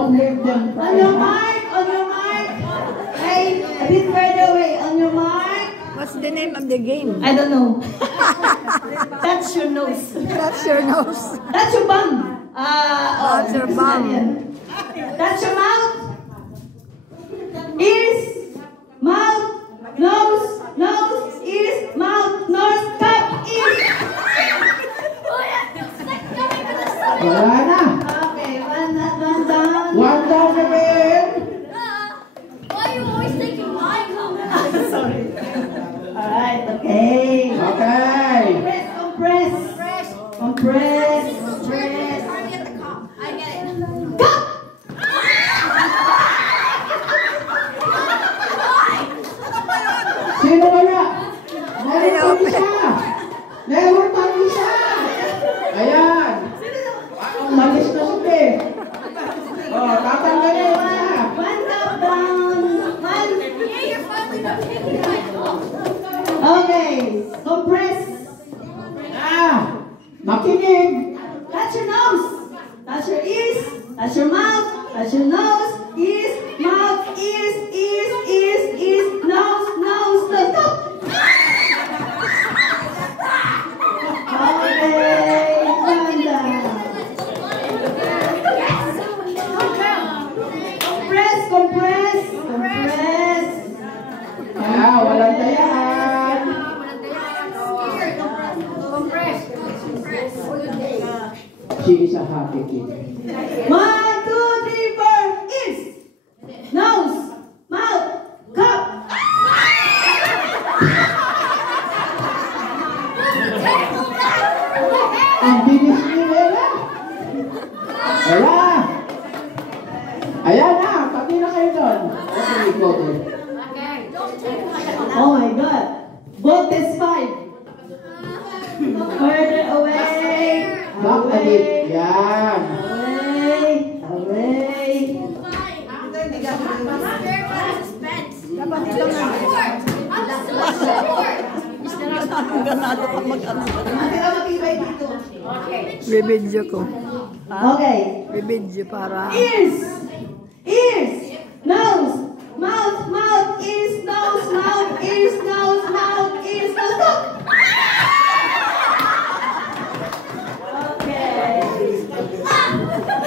Don't leave them. On your mark, on your mark. Hey, a bit further away. On your mark. What's the name of the game? I don't know. That's your nose. That's your nose. That's your bum. That's your bum. That's your mouth. Ears, mouth, nose, nose, ears, mouth, nose, cup, ears. Wala na. Okay, one down. One down again. Why are you always taking my cup? Sorry. Alright, okay. Okay. Compress, compress. Compress. Hurry at the cup. I get it. Cup! Sino kaya? Meron pang isa. Meron pang isa. Ayan. Malis na siya. Oh, tatanggalin mo na. One cup down. One. Yeah, you're finally not taking my cup. Okay, compress. Makinig. That's your nose. That's your ears. That's your mouth. That's your nose. Ears, mouth, ears, ears, ears, ears, nose, nose, nose. Cup! Okay, one down. Compress, compress, compress. Walang dayaan. She is a happy kid. 1, 2, 3, 4. Ears, nose, mouth, cup. Ang bilis ni Lela. Lela. Ayan na, pati na kayo doon. Okay, go there. Oh my God. Both is 5. Further away. Back a bit. Yan. Away. Away. Ganado pang mag-ano. Matibay dito. Bibidyo ko. Okay. Bibidyo para... Ears. Ears. Nose. Mouth. Mouth. Ears. Nose. Mouth. Ears. Nose. Mouth. Ears. Nose. Stop. Okay.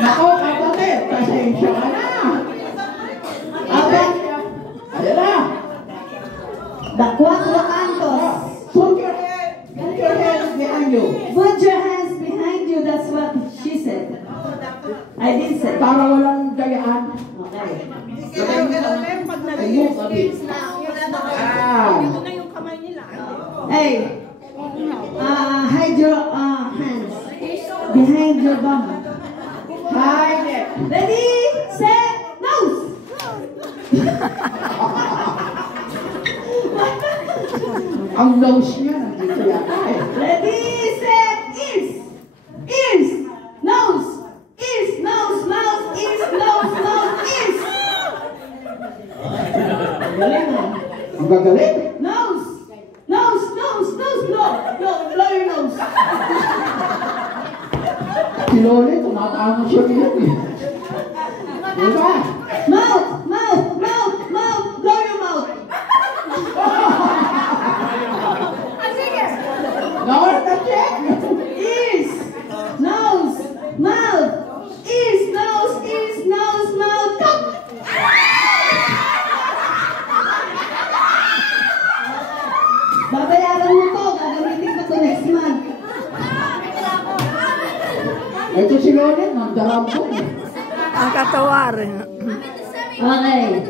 Nako, kapatid. Pasensya ka na. Ayan na. The cuatro cantos. Put your hands behind you. Put your hands behind you. That's what she said. I did say. Para walang dayaan. Okay. Ayun, sabi. Hey. Hide your hands behind your bum. Hide it. Ready, set, nose. Ang nose niya, nandito yata eh. Ready, set, ears. Ears, nose. Ears, nose, mouth, ears, nose, nose, ears. Galing mo. Ang gagaling. Nose. Nose, nose, nose, blow. Blow your nose. Si Loli, tumatama siya dito eh. Diba? Mouth, mouth, mouth, mouth. Blow your mouth. Lower the check. Ears, nose, mouth, ears, nose, mouth, cup. Babayaran mo to, gagamitin ko to next month. Ito si Loli, nandarang po eh. Ang katawarin. Okay.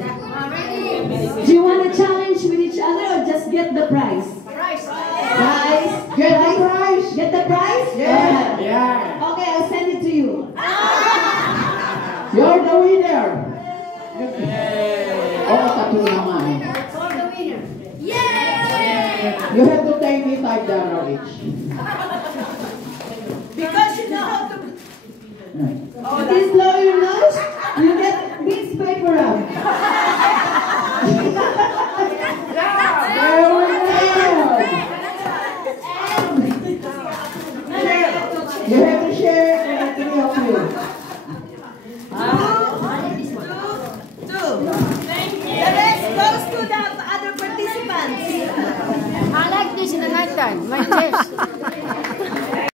Do you want to challenge with each other or just get the prize? Prize. Get the prize. Get the prize? Yeah. Yeah. Okay, I'll send it to you. You're the winner. Oh, tatlo naman. You have to take me $5 each. Because you know how to... Please blow your nose, you get this paper up. There we go. You have to share.